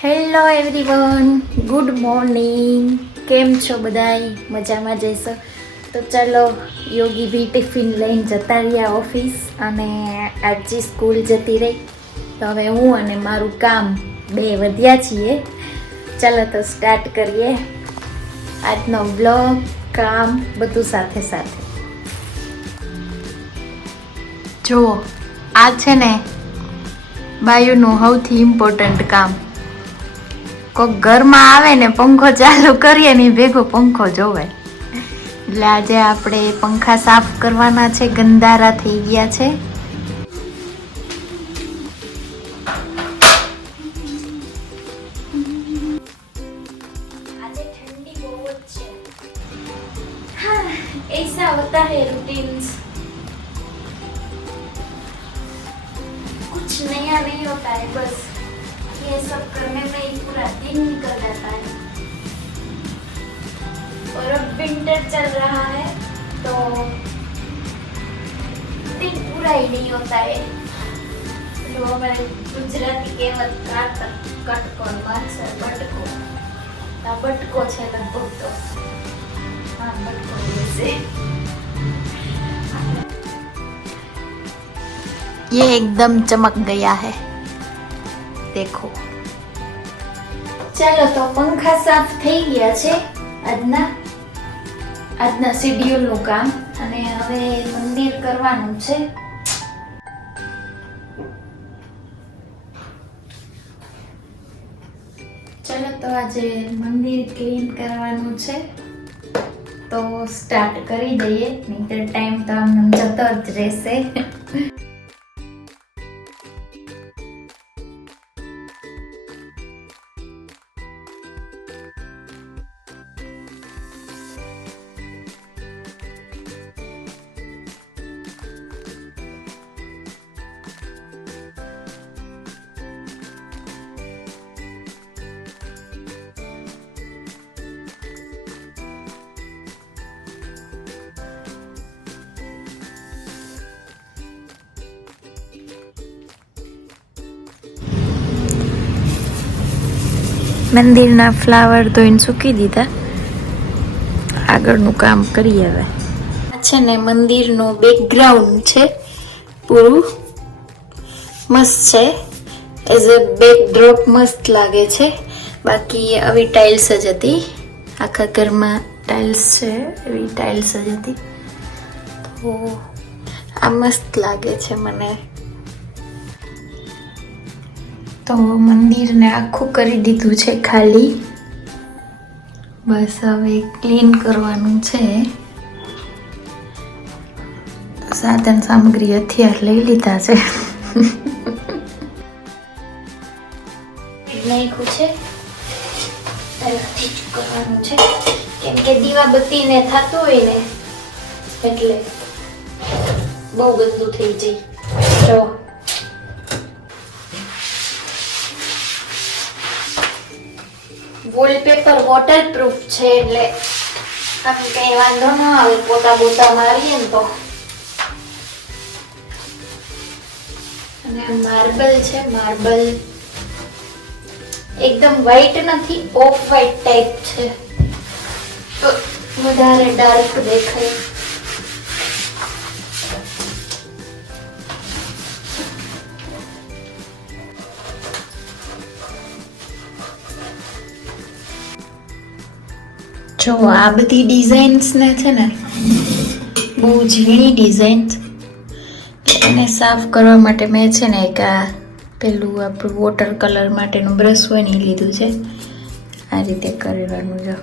Hello everyone, good morning. કેમ છો બધાય? મજામાં જઈશો? તો ચાલો, યોગી બી ટિફિન લઈને જતા રહ્યા ઓફિસ અને આજે સ્કૂલ જતી રહી. તો હવે હું અને મારું કામ બે વધ્યા છીએ. ચાલો તો સ્ટાર્ટ કરીએ આજનો બ્લોગ, કામ બધું સાથે સાથે. જુઓ, આ છે ને બાયુનું સૌથી ઇમ્પોર્ટન્ટ કામ. કોઈક ઘરમાં આવે ને પંખો ચાલુ કરીએ ને ભેગો પંખો જોવાય. એટલે આજે આપણે પંખા સાફ કરવાના છે, ગંદારા થઈ ગયા છે. આજે ઠંડી બહુ જ છે. હા, ऐसा होता है रूटीन्स. कुछ नया नहीं होता है, बस ये सब करने में ही पूरा दिन निकल जाता है. और अब विंटर चल रहा है तो दिन पूरा ही नहीं होता है. जो हमारे गुजराती कहेवत कटको मारसे बटको. આ બટકો છે લગભગ તો. હા, બટકો જैसे. ये एकदम चमक गया है, देखो. ચાલો તો પંખા સાફ થઈ ગયા છે આજના શેડ્યુલનું કામ. અને હવે મંદિર કરવાનું છે. ચાલો તો આજે મંદિર ક્લીન કરવાનું છે, તો સ્ટાર્ટ કરી દઈએ. નહીંતર ટાઈમ તો આમ જતો જ રહેશે. મંદિરના ફ્લાવર ધોઈને સૂકી દીધા. આગળનું કામ કરીએ હવે. આ છે ને મંદિરનું બેકગ્રાઉન્ડ છે, પૂરું મસ્ત છે. એઝ અ બેકડ્રોપ મસ્ત લાગે છે. બાકી આવી ટાઇલ્સ જ હતી, આખા ઘરમાં ટાઇલ્સ છે, એવી ટાઇલ્સ જ હતી. તો આ મસ્ત લાગે છે મને. તો મંદિરને આખું કરી દીધું છે ખાલી. બસ હવે ક્લીન કરવાનું છે. સાધન સામગ્રી હથિયાર લઈ લીધા છે. નાખ્યું છે, પહેલાથી જ કરવાનું છે, કેમ કે દીવાબત્તીને થતું હોય ને એટલે બહુ ગંદુ થઈ જાય. જો વોલપેપર વોટરપ્રૂફ છે એટલે આમ કઈ વાંધો ના આવે. પોતા બોતા મારીએ ને તો. અને માર્બલ છે, માર્બલ એકદમ વ્હાઈટ નથી, ઓફ વ્હાઈટ ટાઈપ છે, તો વધારે ડાર્ક દેખાય. જો આ બધી ડિઝાઇન્સ ને છે ને બહુ ઝીણી ડિઝાઇન્સ. એને સાફ કરવા માટે મેં છે ને એક આ પેલું આપણું વોટર કલર માટેનું બ્રશ હોય ને એ લીધું છે. આ રીતે કરવાનું. જો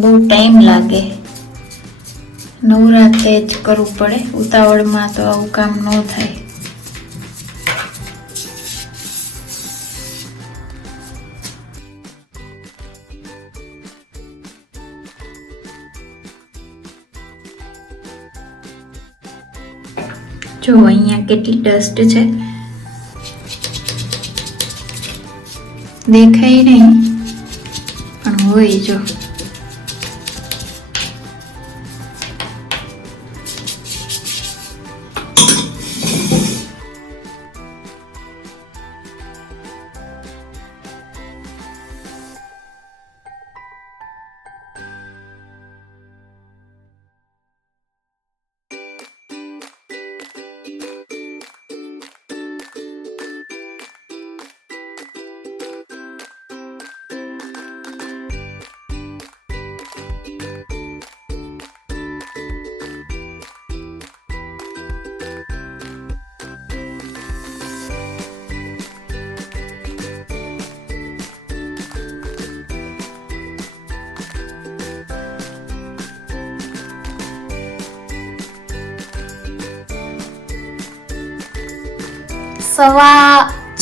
બહુ ટાઈમ લાગે, નવરાત્રે જ કરવું પડે, ઉતાવળમાં તો આવું કામ ન થાય. જો અહીંયા કેટલી ડસ્ટ છે, દેખાય નહીં પણ હોય. જો 6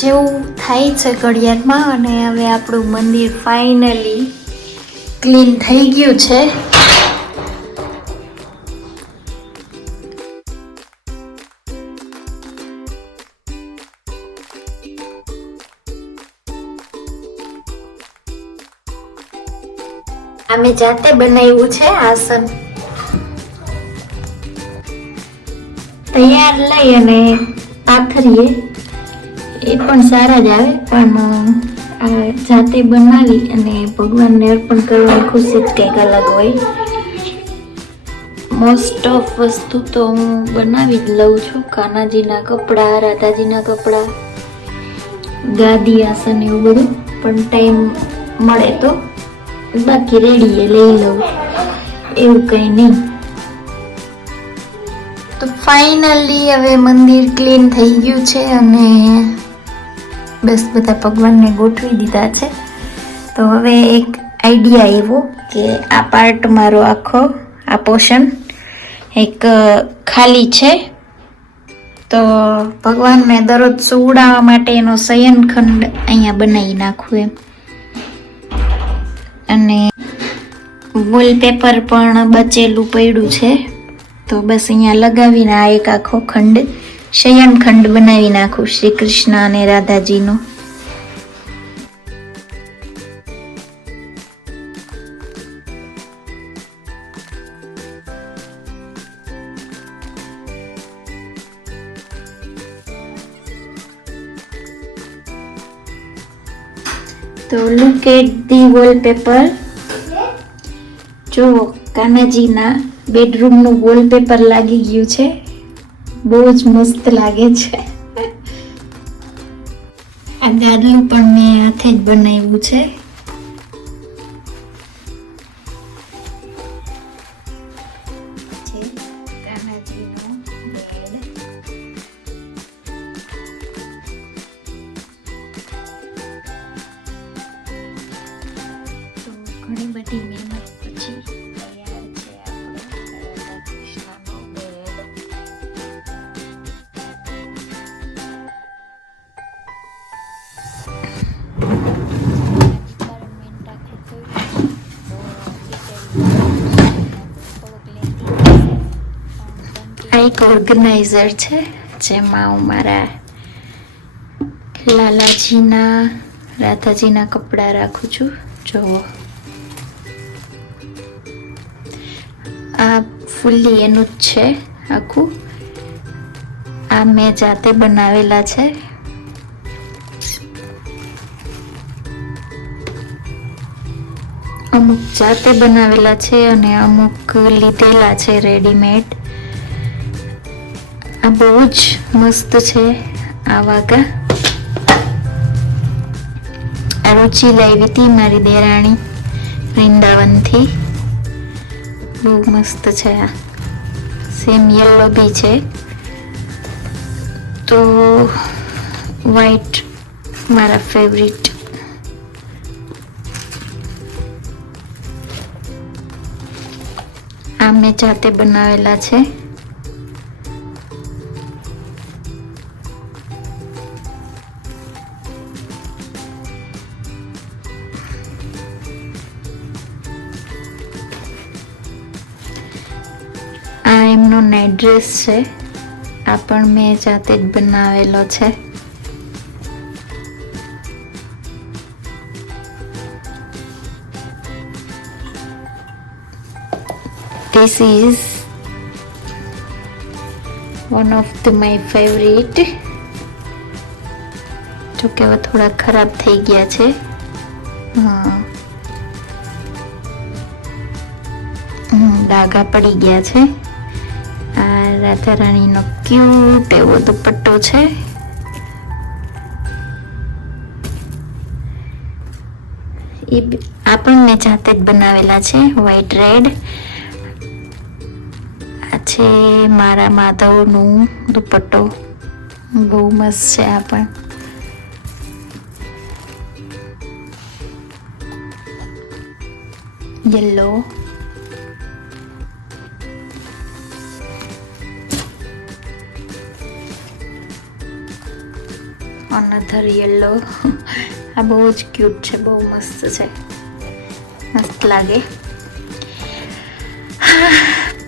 જેવું થાય છે ઘડિયાળમાં અને હવે આપણું મંદિર ફાઇનલી ક્લીન થઈ ગયું છે. અમે જાતે બનાવ્યું છે આસન. તૈયાર લઈ અને પાથરીએ એ પણ સારા જ આવે, પણ આ જાતે બનાવી અને ભગવાનને અર્પણ કરવાની ખુશી જ કંઈક અલગ હોય. મોસ્ટ ઓફ વસ્તુ તો હું બનાવી જ લઉં છું. કાનાજીના કપડાં, રાધાજીના કપડાં, ગાદી, આસન એવું બધું, પણ ટાઈમ મળે તો બાકી રેડીએ લઈ લઉં, એવું કંઈ નહીં. તો ફાઇનલી હવે મંદિર ક્લીન થઈ ગયું છે અને બસ બધા ભગવાનને ગોઠવી દીધા છે. તો હવે એક આઈડિયા આવ્યો કે આ પાર્ટ મારો આખો આ પોર્શન એક ખાલી છે, તો ભગવાનને દરરોજ સુવડાવવા માટે એનો શયનખંડ અહીંયા બનાવી નાખું એમ. અને વોલપેપર પણ બચેલું પડ્યું છે, તો બસ અહીંયા લગાવીને આ એક આખો ખંડ શયનખંડ બનાવી નાખું શ્રી કૃષ્ણ અને રાધાજીનો. તો લુક એટ ધી વોલપેપર. જો કાનાજીના બેડરૂમનું વોલપેપર લાગી ગયું છે, બહુ જ મસ્ત લાગે છે. આ ગાદલું પણ મેં હાથે જ બનાવ્યું છે. કાનાજીનો બેડ. તો ઘણી બધી મહેનત પછી તૈયાર છે આપણો રાધા કૃષ્ણનો બેડ. આ એક ઓર્ગેનાઇઝર છે જેમાં હું મારા લાલાજીના, રાધાજીના કપડાં રાખું છું. જુઓ, આ ફૂલ્લી એનું જ છે આખું. આ મેં જાતે બનાવેલા છે. અમુક જાતે બનાવેલા છે અને અમુક લીધેલા છે રેડીમેડ. આ બહુ જ મસ્ત છે. આ વાગા આ રુચિ લાવી હતી મારી દેરાણી વૃંદાવનથી. બહુ મસ્ત છે. આ સેમ યલો બી છે. તો વ્હાઈટ મારા ફેવરિટ. આ મેં જાતે બનાવેલા છે. આ એમનો નાઇટ ડ્રેસ છે. આ પણ મેં જાતે જ બનાવેલો છે. This is one of my favorite. જો કે હવે થોડા ખરાબ થઈ ગયા છે. ડાઘા પડી ગયા છે. આ રાધા રાણીનો ક્યુટ એવો દુપટ્ટો છે. આ પણ મેં જાતે જ બનાવેલા છે. White red. આ છે મારા માધવનું દુપટ્ટો. બહુ મસ્ત છે આ પણ. યલો. Another yellow. આ બહુ જ ક્યુટ છે, બહુ મસ્ત છે, મસ્ત લાગે.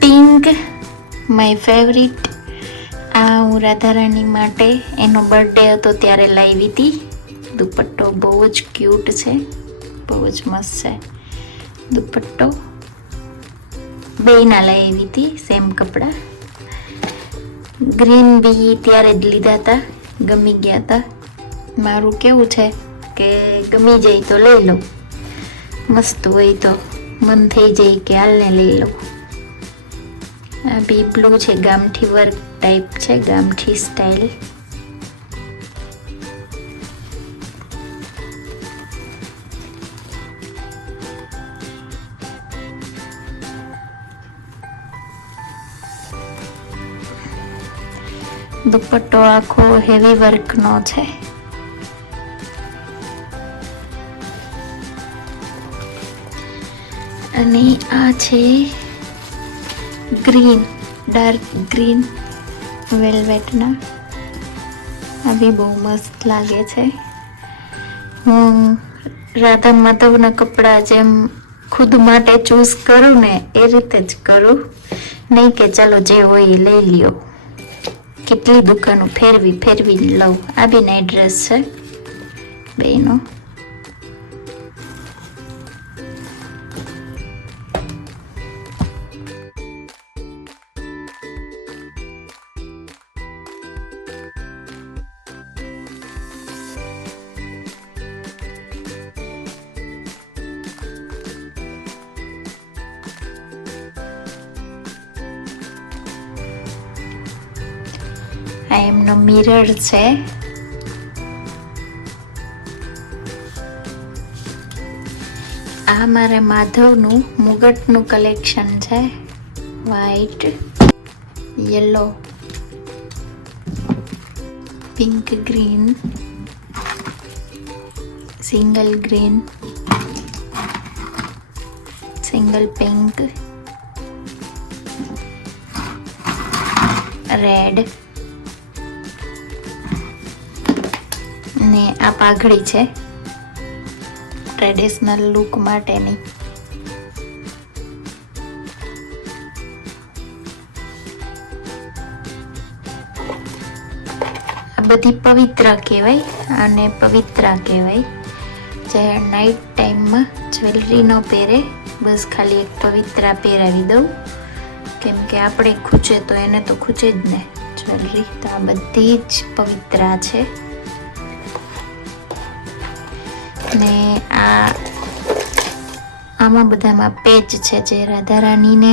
Pink my favourite. આ હું રાધારાણી માટે એનો બર્થડે હતો ત્યારે લાવી હતી. દુપટ્ટો બહુ જ ક્યુટ છે, બહુ જ મસ્ત છે દુપટ્ટો. બેયના લાવી હતી સેમ કપડા. ગ્રીન બી ત્યારે જ લીધા હતા, ગમી ગયા હતા. મારું કેવું છે કે ગમી જાય તો લઈ લઉં, મસ્ત હોય તો મન થઈ જાય કે હાલને લઈ લઉં. આ બી બ્લુ છે, ગામઠી વર્ક ટાઈપ છે, ગામઠી સ્ટાઇલ. દુપટ્ટો આખો હેવી વર્કનો છે. અને આ છે ગ્રીન, ડાર્ક ગ્રીન વેલ્વેટના. આ બી બહુ મસ્ત લાગે છે. હું રાધા માધવના કપડા જેમ ખુદ માટે ચૂઝ કરું ને એ રીતે જ કરું, નહીં કે ચાલો જે હોય એ લઈ લ્યો. કેટલી દુકાનો ફેરવી લઉં. આ બી નાઇટ ડ્રેસ છે બેનો. આ એમનો મિરર છે. આ મારા માધવનું મુગટનું કલેક્શન છે. White, yellow, pink, green, single green, single pink, red. ને આ પાઘડી છે ટ્રેડિશનલ લુક માટેની. આ બધી પવિત્રા કહેવાય, અને પવિત્રા કહેવાય. જે નાઇટ ટાઈમમાં જ્વેલરી ન પહેરે, બસ ખાલી એક પવિત્રા પહેરાવી દઉં, કેમ કે આપણે ખૂચે તો એને તો ખૂચે જ ને જ્વેલરી. તો આ બધી જ પવિત્રા છે. ને આમાં બધામાં પેચ છે જે રાધારાણીને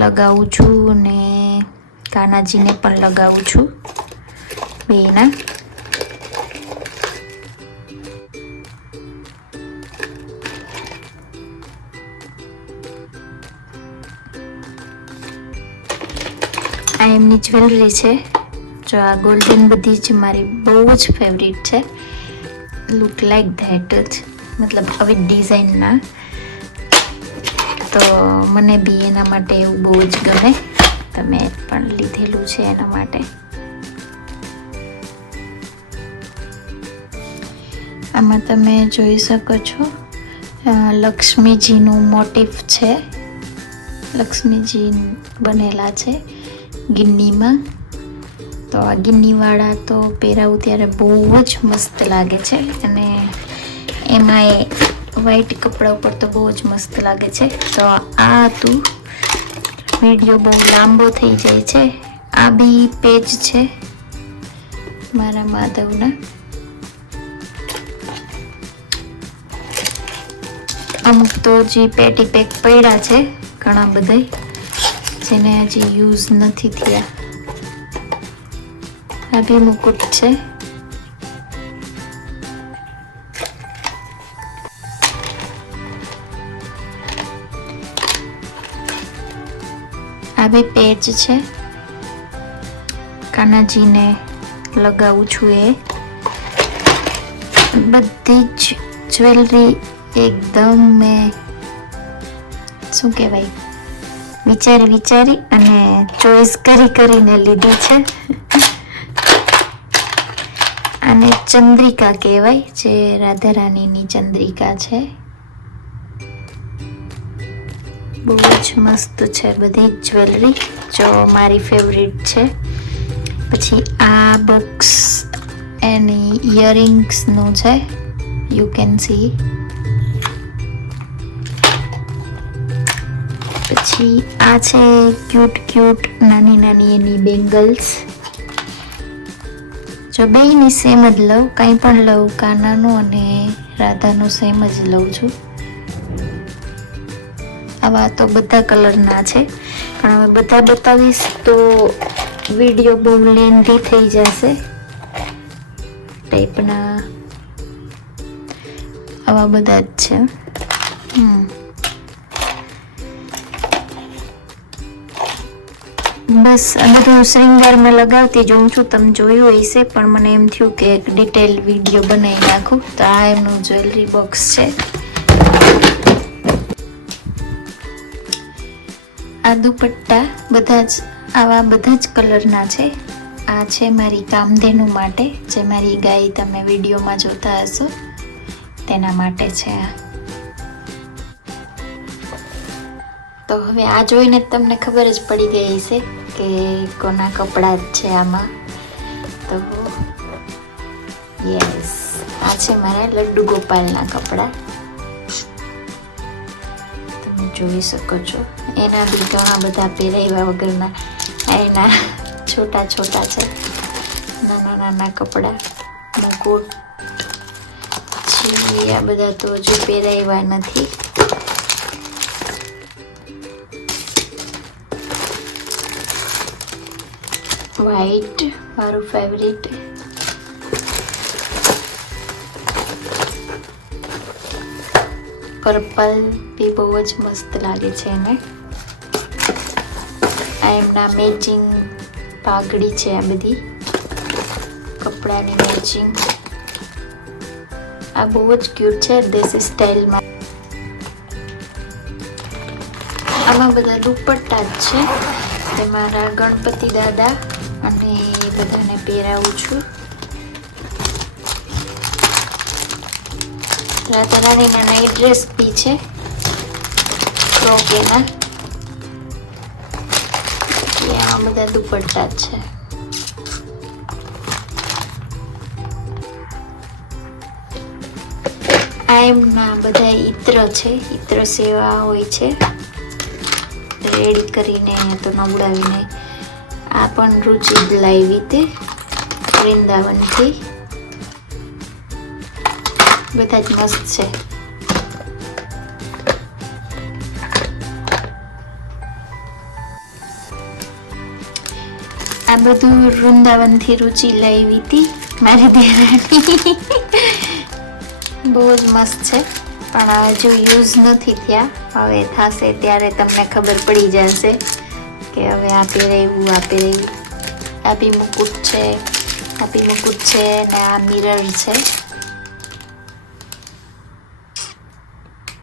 લગાવું છું ને કાનાજીને પણ લગાવું છું, બેના. આ એમની જ્વેલરી છે. જો આ ગોલ્ડન બધી જ મારી બહુ જ ફેવરિટ છે. લુક લાઈક ધેટ જ, મતલબ આવી ડિઝાઇનના. તો મને બી એના માટે એવું બહુ જ ગમે. તમે પણ લીધેલું છે એના માટે. આમાં તમે જોઈ શકો છો લક્ષ્મીજીનું મોટિફ છે. લક્ષ્મીજી બનેલા છે ગિન્નીમાં. તો આ ગિન્નીવાળા તો પહેરાવું ત્યારે બહુ જ મસ્ત લાગે છે, અને એમાં એ વ્હાઈટ કપડા ઉપર તો બહુ જ મસ્ત લાગે છે. તો આ હતું. વિડીયો બહુ લાંબો થઈ જાય છે. આ બી પેજ છે મારા માધવના. અમુક તો જે પેટી પેક પડ્યા છે ઘણા બધા, જેને હજી યુઝ નથી થયા. આ બી મુકુટ છે. આ બી પેચ છે, કાનાજીને લગાવું છું. એ બધી જ જ્વેલરી એકદમ મેં શું કહેવાય વિચારી અને ચોઈસ કરીને લીધી છે. આને ચંદ્રિકા કહેવાય, જે રાધા રાણીની ચંદ્રિકા છે. બહુ જ મસ્ત છે બધી જ્વેલરી, જો મારી ફેવરિટ છે. પછી આ બોક્સ એની ઇયરિંગ્સનું છે, યુ કેન સી. પછી આ છે ક્યુટ નાની નાની એની બેંગલ્સ. જો બેયની સેમ જ લઉં, કંઈ પણ લઉં, કાનાનું અને રાધાનું સેમ જ લઉં છું. આવા તો બધા કલરના છે, પણ હવે બધા બતાવીશ તો વિડીયો બહુ લેન્ધી થઈ જશે. ટાઈપના આવા બધા જ છે. બસ આ બધું શ્રીંગારમાં લગાવતી જોઉં છું, તમે જોયું હશે, પણ મને એમ થયું કે એક ડિટેલ વિડીયો બનાવી નાખું. તો આ એમનું જ્વેલરી બોક્સ છે. આ દુપટ્ટા બધા જ આવા બધા જ કલરના છે. આ છે મારી કામધેનુ માટે, જે મારી ગાય તમે વિડીયોમાં જોતા હશો તેના માટે છે આ. તો હવે આ જોઈને તમને ખબર જ પડી ગઈ હશે કે કોના કપડાં જ છે આમાં. તો યસ, આ છે મારા લડ્ડુ ગોપાલના કપડાં, તમે જોઈ શકો છો. એના બી ઘણા બધા પહેરાવ્યા વગરના, એના છોટા છોટા છે, નાના નાના કપડાં, મુકુટ. પછી આ બધા તો હજુ પહેરાવ્યા નથી. વ્હાઈટ મારું ફેવરિટ. પર્પલ બી બહુ જ મસ્ત લાગે છે એને. આ એમના મેચિંગ પાઘડી છે, આ બધી કપડાની મેચિંગ. આ બહુ જ ક્યુટ છે દેશી સ્ટાઇલમાં. આમાં બધા દુપટ્ટા જ છે. તે મારા ગણપતિ દાદા અને એ બધાને પહેરાવું છું. રાધા રાણીના નાઈટ ડ્રેસ બી છે, ફ્રોક એના. આ બધા દુપટ્ટા જ છે. આ એમના બધા ઇત્ર છે, ઇત્ર સેવા હોય છે રેડી કરીને તો નવડાવીને. આ પણ રુચિ લાવી હતી વૃંદાવનથી. બધા જ મસ્ત છે. આ બધું વૃંદાવનથી રુચિ લાવી હતી મારી દેરાણી. બહુ જ મસ્ત છે, પણ હજુ યુઝ નથી થયા. હવે થશે ત્યારે તમને ખબર પડી જશે કે હવે આ પહેરાવ્યું, આ પહેરાવ્યું. આ બી મુકુટ છે, આ બી મુકુટ છે, ને આ મિરર છે.